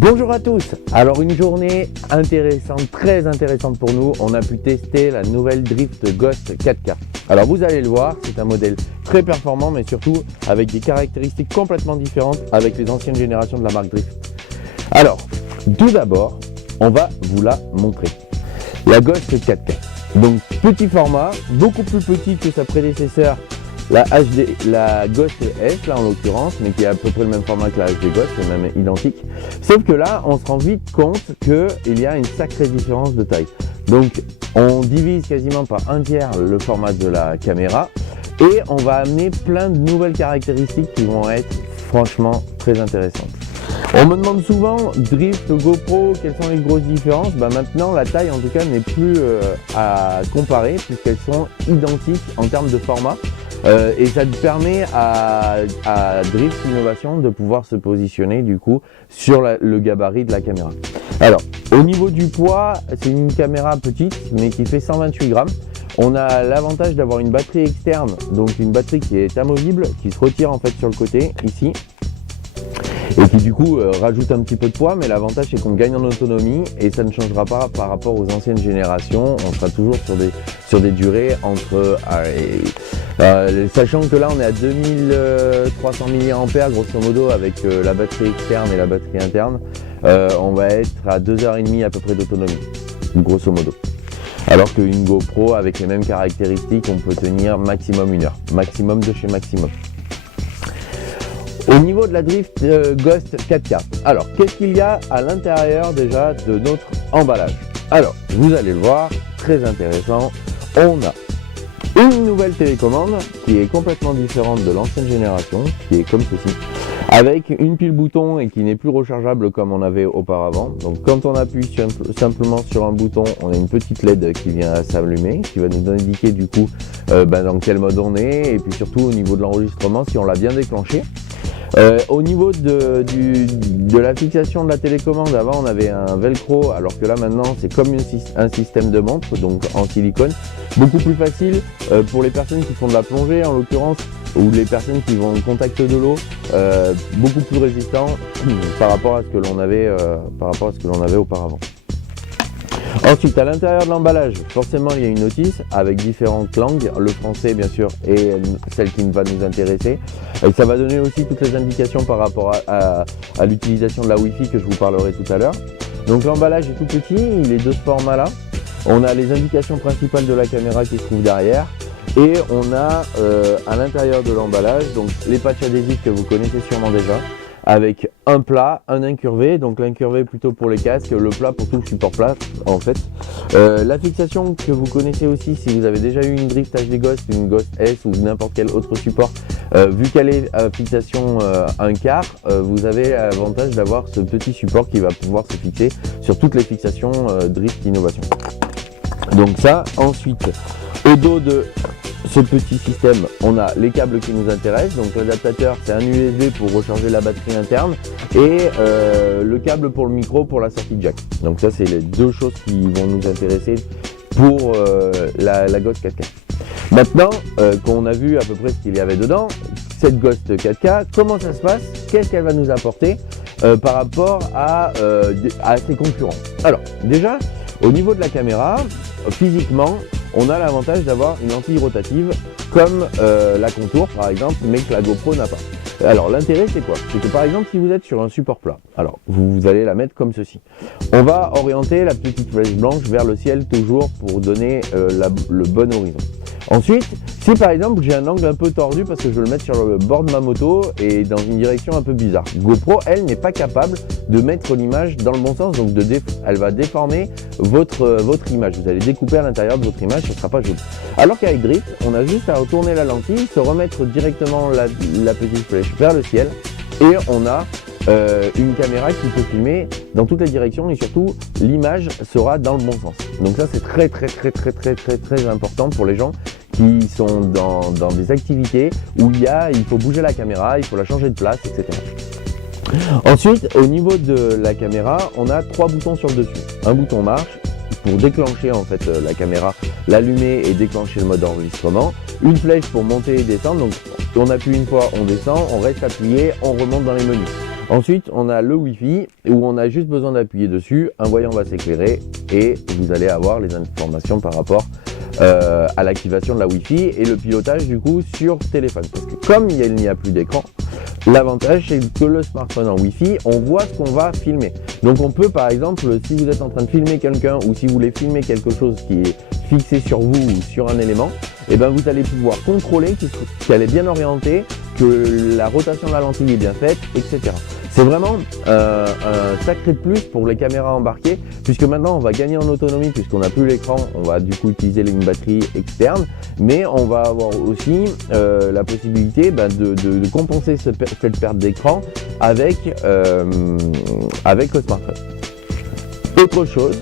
Bonjour à tous. Alors une journée intéressante, très intéressante pour nous. On a pu tester la nouvelle Drift Ghost 4K. Alors vous allez le voir, c'est un modèle très performant mais surtout avec des caractéristiques complètement différentes avec les anciennes générations de la marque Drift. Alors tout d'abord, on va vous la montrer. La Ghost 4K. Donc petit format, beaucoup plus petit que sa prédécesseur, la Ghost S là en l'occurrence, mais qui est à peu près le même format que la HD Ghost, c'est même identique. Sauf que là, on se rend vite compte qu'il y a une sacrée différence de taille. Donc on divise quasiment par un tiers le format de la caméra et on va amener plein de nouvelles caractéristiques qui vont être franchement très intéressantes. On me demande souvent, Drift, GoPro, quelles sont les grosses différences? Maintenant, la taille en tout cas n'est plus à comparer puisqu'elles sont identiques en termes de format. Et ça permet à Drift Innovation de pouvoir se positionner du coup sur le gabarit de la caméra. Alors, au niveau du poids, c'est une caméra petite mais qui fait 128 grammes. On a l'avantage d'avoir une batterie externe, donc une batterie qui est amovible, qui se retire en fait sur le côté ici. Et qui du coup rajoute un petit peu de poids, mais l'avantage c'est qu'on gagne en autonomie et ça ne changera pas par rapport aux anciennes générations. On sera toujours sur des durées entre sachant que là on est à 2300 mAh grosso modo avec la batterie externe et la batterie interne, on va être à 2h30 à peu près d'autonomie grosso modo, alors qu'une GoPro avec les mêmes caractéristiques on peut tenir maximum 1 heure, maximum de chez maximum. Au niveau de la Drift Ghost 4K, alors qu'est-ce qu'il y a à l'intérieur déjà de notre emballage? Alors vous allez le voir, très intéressant, on a une nouvelle télécommande qui est complètement différente de l'ancienne génération, qui est comme ceci, avec une pile bouton et qui n'est plus rechargeable comme on avait auparavant. Donc quand on appuie simplement sur un bouton, on a une petite LED qui vient s'allumer, qui va nous indiquer du coup dans quel mode on est, et puis surtout au niveau de l'enregistrement si on l'a bien déclenché. Au niveau de la fixation de la télécommande, avant on avait un velcro, alors que là maintenant c'est comme un système de montre, donc en silicone, beaucoup plus facile pour les personnes qui font de la plongée en l'occurrence, ou les personnes qui vont au contact de l'eau, beaucoup plus résistant par rapport à ce que l'on avait auparavant. Ensuite, à l'intérieur de l'emballage, forcément il y a une notice avec différentes langues, le français bien sûr et celle qui va nous intéresser. Et ça va donner aussi toutes les indications par rapport à l'utilisation de la Wi-Fi que je vous parlerai tout à l'heure. Donc l'emballage est tout petit, il est de ce format là. On a les indications principales de la caméra qui se trouvent derrière. Et on a à l'intérieur de l'emballage donc les patchs adhésifs que vous connaissez sûrement déjà, avec un plat, un incurvé, donc l'incurvé plutôt pour les casques, le plat pour tout le support plat en fait. La fixation que vous connaissez aussi si vous avez déjà eu une Drift HD Ghost, une Ghost S ou n'importe quel autre support, vu qu'elle est à fixation 1/4, vous avez l'avantage d'avoir ce petit support qui va pouvoir se fixer sur toutes les fixations Drift Innovation. Donc ça, ensuite, au dos de ce petit système, on a les câbles qui nous intéressent, donc l'adaptateur c'est un USB pour recharger la batterie interne et le câble pour le micro pour la sortie jack. Donc ça c'est les deux choses qui vont nous intéresser pour la Ghost 4K. Maintenant qu'on a vu à peu près ce qu'il y avait dedans, cette Ghost 4K, comment ça se passe, qu'est-ce qu'elle va nous apporter par rapport à ses concurrents. Alors déjà, au niveau de la caméra, physiquement, on a l'avantage d'avoir une lentille rotative comme la Contour par exemple, mais que la GoPro n'a pas. Alors l'intérêt c'est quoi? C'est que par exemple si vous êtes sur un support plat, alors vous allez la mettre comme ceci. On va orienter la petite flèche blanche vers le ciel toujours pour donner le bon horizon. Ensuite, si par exemple j'ai un angle un peu tordu parce que je veux le mettre sur le bord de ma moto et dans une direction un peu bizarre, GoPro elle n'est pas capable de mettre l'image dans le bon sens, donc elle va déformer votre image. Vous allez découper à l'intérieur de votre image, ce ne sera pas joli. Alors qu'avec Drift, on a juste à retourner la lentille, se remettre directement la petite flèche vers le ciel et on a une caméra qui peut filmer dans toutes les directions et surtout l'image sera dans le bon sens. Donc ça c'est très important pour les gens qui sont dans des activités où il faut bouger la caméra, il faut la changer de place, etc. Ensuite, au niveau de la caméra, on a 3 boutons sur le dessus. Un bouton marche pour déclencher en fait la caméra, l'allumer et déclencher le mode enregistrement. Une flèche pour monter et descendre, donc on appuie une fois, on descend, on reste appuyé, on remonte dans les menus. Ensuite, on a le Wi-Fi où on a juste besoin d'appuyer dessus, un voyant va s'éclairer et vous allez avoir les informations par rapport à l'activation de la Wi-Fi et le pilotage du coup sur téléphone. Parce que comme il n'y a plus d'écran, l'avantage c'est que le smartphone en Wi-Fi, on voit ce qu'on va filmer. Donc on peut par exemple, si vous êtes en train de filmer quelqu'un ou si vous voulez filmer quelque chose qui est fixé sur vous ou sur un élément, et ben vous allez pouvoir contrôler qu'elle est bien orientée, que la rotation de la lentille est bien faite, etc. C'est vraiment un sacré plus pour les caméras embarquées, puisque maintenant on va gagner en autonomie, puisqu'on n'a plus l'écran, on va du coup utiliser une batterie externe, mais on va avoir aussi la possibilité de compenser cette perte d'écran avec le smartphone. Autre chose,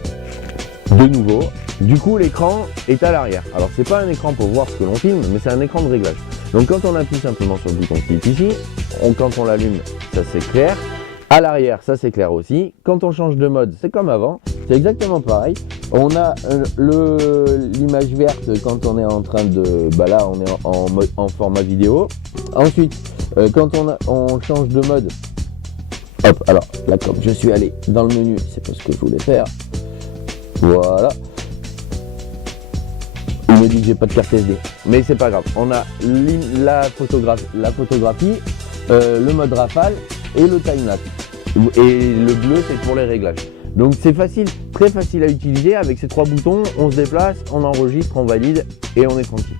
de nouveau, du coup l'écran est à l'arrière. Alors c'est pas un écran pour voir ce que l'on filme, mais c'est un écran de réglage. Donc quand on appuie simplement sur le bouton qui est ici, quand on l'allume, ça s'éclaire. À l'arrière, ça s'éclaire aussi. Quand on change de mode, c'est comme avant, c'est exactement pareil. On a l'image verte quand on est en train de... là, on est en format vidéo. Ensuite, quand on change de mode, hop, alors là, comme je suis allé dans le menu, c'est pas ce que je voulais faire. Voilà. Il me dit que j'ai pas de carte SD, mais c'est pas grave. On a la photographie, le mode rafale et le timelapse. Et le bleu, c'est pour les réglages. Donc c'est facile, très facile à utiliser. Avec ces 3 boutons, on se déplace, on enregistre, on valide et on est tranquille.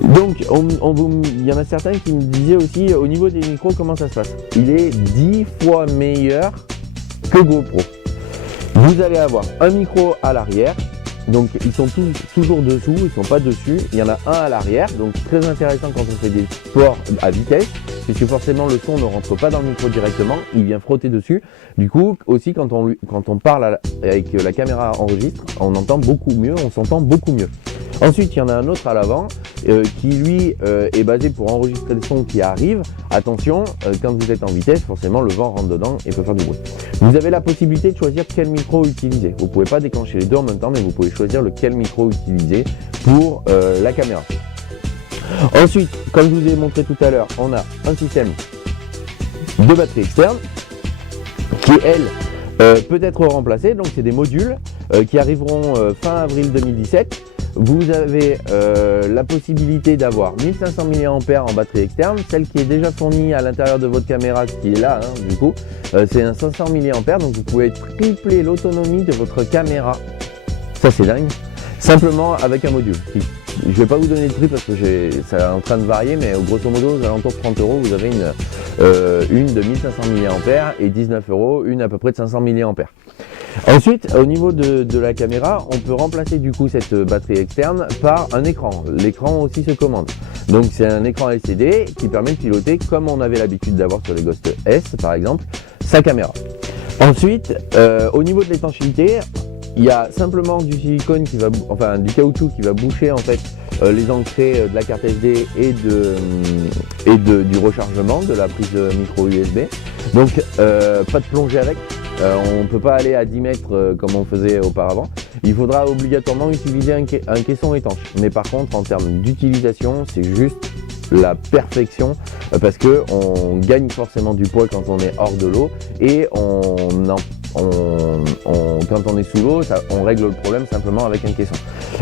Donc il y en a certains qui me disaient aussi au niveau des micros comment ça se passe. Il est 10 fois meilleur que GoPro. Vous allez avoir un micro à l'arrière. Donc ils sont toujours dessous, ils ne sont pas dessus. Il y en a un à l'arrière, donc très intéressant quand on fait des sports à vitesse, puisque forcément le son ne rentre pas dans le micro directement, il vient frotter dessus. Du coup, aussi quand on parle avec la caméra enregistre, on entend beaucoup mieux, on s'entend beaucoup mieux. Ensuite, il y en a un autre à l'avant qui lui est basé pour enregistrer le son qui arrive. Attention, quand vous êtes en vitesse, forcément le vent rentre dedans et peut faire du bruit. Vous avez la possibilité de choisir quel micro utiliser. Vous ne pouvez pas déclencher les deux en même temps, mais vous pouvez choisir lequel micro utiliser pour la caméra. Ensuite, comme je vous ai montré tout à l'heure, on a un système de batterie externe qui, elle, peut être remplacée. Donc c'est des modules qui arriveront fin avril 2017. Vous avez la possibilité d'avoir 1500 mAh en batterie externe, celle qui est déjà fournie à l'intérieur de votre caméra, qui est là, du coup, c'est un 500 mAh, donc vous pouvez tripler l'autonomie de votre caméra. Ça c'est dingue, simplement avec un module. Je ne vais pas vous donner le prix parce que ça est en train de varier, mais grosso modo, aux alentours de 30 €, vous avez une de 1500 mAh et 19 €, une à peu près de 500 mAh. Ensuite, au niveau de la caméra, on peut remplacer du coup cette batterie externe par un écran. L'écran aussi se commande. Donc c'est un écran LCD qui permet de piloter, comme on avait l'habitude d'avoir sur les Ghost S par exemple, sa caméra. Ensuite, au niveau de l'étanchéité, il y a simplement du silicone du caoutchouc qui va boucher en fait les entrées de la carte SD et du rechargement de la prise micro USB. Donc pas de plongée avec. On ne peut pas aller à 10 mètres comme on faisait auparavant. Il faudra obligatoirement utiliser un caisson étanche. Mais par contre, en termes d'utilisation, c'est juste la perfection parce qu'on gagne forcément du poids quand on est hors de l'eau et quand on est sous l'eau, on règle le problème simplement avec un caisson.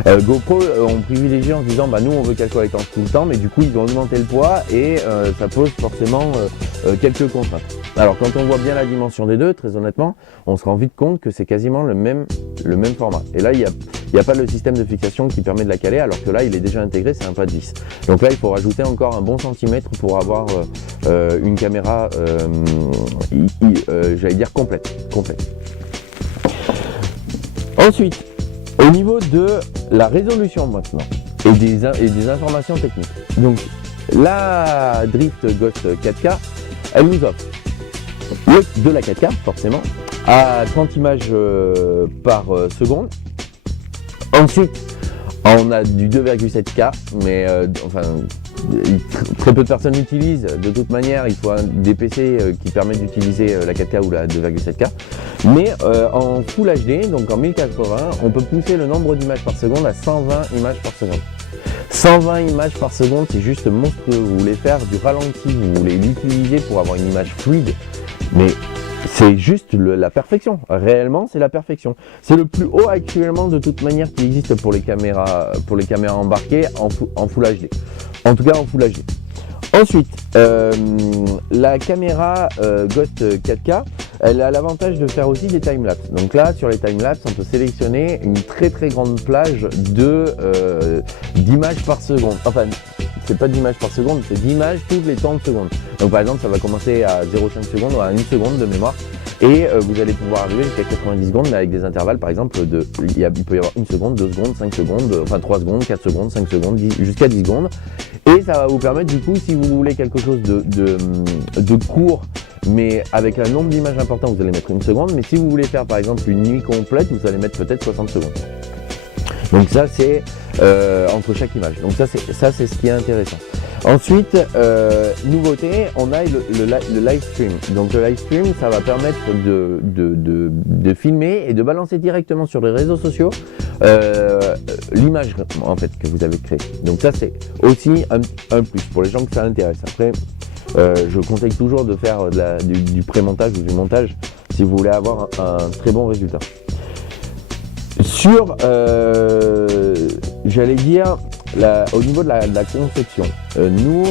GoPro, on privilégie en se disant nous on veut qu'elle soit étanche tout le temps, mais du coup ils ont augmenté le poids et ça pose forcément quelques contraintes. Alors quand on voit bien la dimension des deux, très honnêtement, on se rend vite compte que c'est quasiment le même format. Et là il n'y a pas le système de fixation qui permet de la caler, alors que là il est déjà intégré, c'est un pas de vis. Donc là il faut rajouter encore un bon centimètre pour avoir une caméra, j'allais dire complète. Ensuite, au niveau de la résolution maintenant et des informations techniques. Donc la Drift Ghost 4K, elle nous offre de la 4K forcément à 30 images par seconde. Ensuite, on a du 2,7K, mais très peu de personnes l'utilisent. De toute manière, il faut des PC qui permettent d'utiliser la 4K ou la 2,7K. Mais en Full HD, donc en 1080, on peut pousser le nombre d'images par seconde à 120 images par seconde. 120 images par seconde, c'est juste monstrueux. Vous voulez faire du ralenti, vous voulez l'utiliser pour avoir une image fluide, mais c'est juste la perfection. Réellement, c'est la perfection. C'est le plus haut actuellement de toute manière qui existe pour les caméras embarquées en Full HD. En tout cas en Full HD. Ensuite, la caméra Ghost 4K, elle a l'avantage de faire aussi des timelapses. Donc là, sur les timelapses, on peut sélectionner une très grande plage d'images par seconde. Enfin, c'est pas d'images par seconde, c'est d'images toutes les 30 secondes. Donc par exemple, ça va commencer à 0,5 secondes ou à 1 seconde de mémoire. Et vous allez pouvoir arriver jusqu'à 90 secondes, mais avec des intervalles, par exemple, il peut y avoir 1 seconde, 2 secondes, 5 secondes, enfin 3 secondes, 4 secondes, 5 secondes, jusqu'à 10 secondes. Et ça va vous permettre, du coup, si vous voulez quelque chose de court, mais avec un nombre d'images important, vous allez mettre 1 seconde. Mais si vous voulez faire, par exemple, une nuit complète, vous allez mettre peut-être 60 secondes. Donc ça, c'est entre chaque image. Donc ça, c'est ce qui est intéressant. Ensuite, nouveauté, on a le live stream. Donc le live stream, ça va permettre de filmer et de balancer directement sur les réseaux sociaux l'image en fait que vous avez créée. Donc ça, c'est aussi un plus pour les gens que ça intéresse. Après, je conseille toujours de faire du pré-montage ou du montage si vous voulez avoir un très bon résultat. Sur, j'allais dire, au niveau de la conception, nous,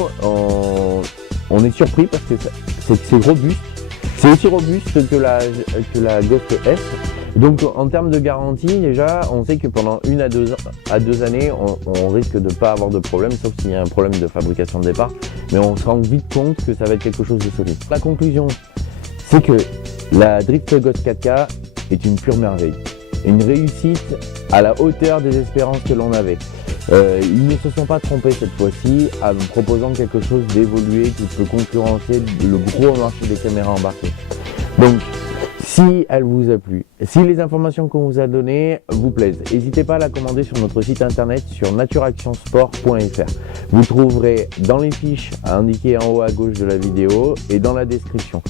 on est surpris parce que c'est robuste. C'est aussi robuste que la Ghost S. Donc en termes de garantie, déjà, on sait que pendant 1 à 2 années, on risque de ne pas avoir de problème, sauf s'il y a un problème de fabrication de départ. Mais on se rend vite compte que ça va être quelque chose de solide. La conclusion, c'est que la Drift Ghost 4K est une pure merveille. Une réussite à la hauteur des espérances que l'on avait. Ils ne se sont pas trompés cette fois-ci en proposant quelque chose d'évolué qui peut concurrencer le gros marché des caméras embarquées. Donc, si elle vous a plu, si les informations qu'on vous a données vous plaisent, n'hésitez pas à la commander sur notre site internet sur natureactionsport.fr. Vous trouverez dans les fiches indiquées en haut à gauche de la vidéo et dans la description.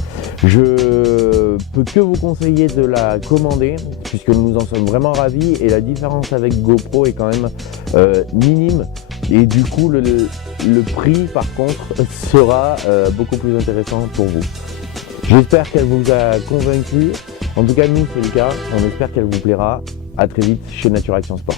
Je peux que vous conseiller de la commander puisque nous en sommes vraiment ravis et la différence avec GoPro est quand même minime et du coup le prix par contre sera beaucoup plus intéressant pour vous. J'espère qu'elle vous a convaincu. En tout cas, nous, c'est le cas. On espère qu'elle vous plaira. À très vite chez Nature Action Sport.